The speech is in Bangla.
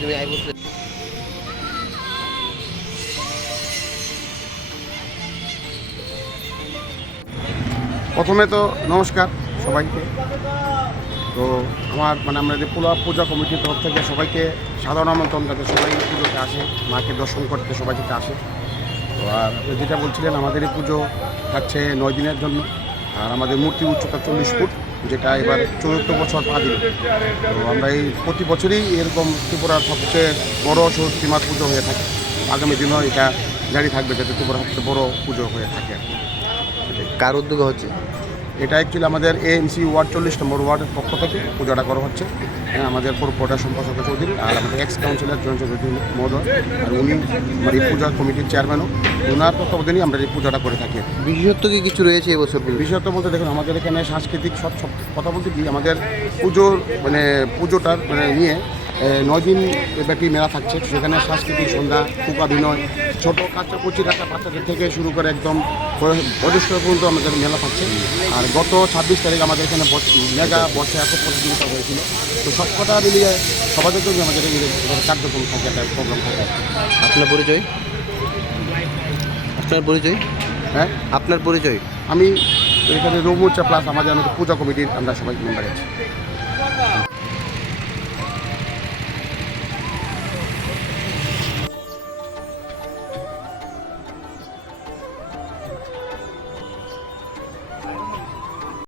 তুমি আই প্রথমে তো নমস্কার সবাইকে। তো আমার মানে আমরা যে পোলা পূজা কমিটির তরফ থেকে সবাইকে সাধারণ আমন্ত্রণ যাতে সবাই পুজোতে আসে, মাকে দর্শন করতে সবাই যাতে আসে। তো আর যেটা বলছিলেন, আমাদের এই পুজো থাকছে নয় দিনের জন্য। আর আমাদের মূর্তি উচ্চতা চল্লিশ ফুট। যেটা এবার চতুর্থ বছর পা দিল। তো আমরা এই প্রতি বছরই এরকম ত্রিপুরার সবচেয়ে বড় সরস্বতী মার পুজো হয়ে থাকে। আগামী দিনও এটা জারি থাকবে যাতে ত্রিপুরার সবচেয়ে বড় পুজো হয়ে থাকে। কার উদ্যোগ হচ্ছে? এটা অ্যাকচুয়ালি আমাদের এএমসি ওয়ার্ড চল্লিশ নম্বর ওয়ার্ডের পক্ষ থেকে পূজাটা করা হচ্ছে। হ্যাঁ আমাদের পুরোপটা সম্পাদক চৌধুরী আর আমাদের এক্স কাউন্সিলর জয়ন্ত চৌধুরী মহোদয় আর উনি আমার এই পূজা কমিটির চেয়ারম্যানও ওনার তত্ত্বাবধানেই আমরা এই পূজাটা করে থাকি। বিশেষত্ব কি কিছু রয়েছে এবছর পুজো বিশেষত বলতে দেখুন আমাদের এখানে সাংস্কৃতিক সব সব কথা বলতে কি আমাদের পুজোর মানে পুজোটার মানে নিয়ে নয় দিন ব্যাপী মেলা থাকছে। সেখানে সাংস্কৃতিক সন্ধ্যা কুকাভিনয় ছোটো কাচ্চা কচি কাচ্চা বাচ্চাদের থেকে শুরু করে একদম বয়- বয়োজ্যেষ্ঠ পর্যন্ত আমাদের মেলা থাকছে। আর গত ছাব্বিশ তারিখ আমাদের এখানে মেগা বর্ষা এত প্রতিযোগিতা হয়েছিল। তো সব কথা মিলিয়ে সবাদের জন্য আমাদের কার্যক্রম থাকে একটা প্রোগ্রাম থাকে। আপনার পরিচয়? আপনার পরিচয়? হ্যাঁ? আপনার পরিচয়? আমি এখানে রৌমুচা প্লাস আমাদের আমাদের পূজা কমিটির আমরা সবাই মেম্বার আছি।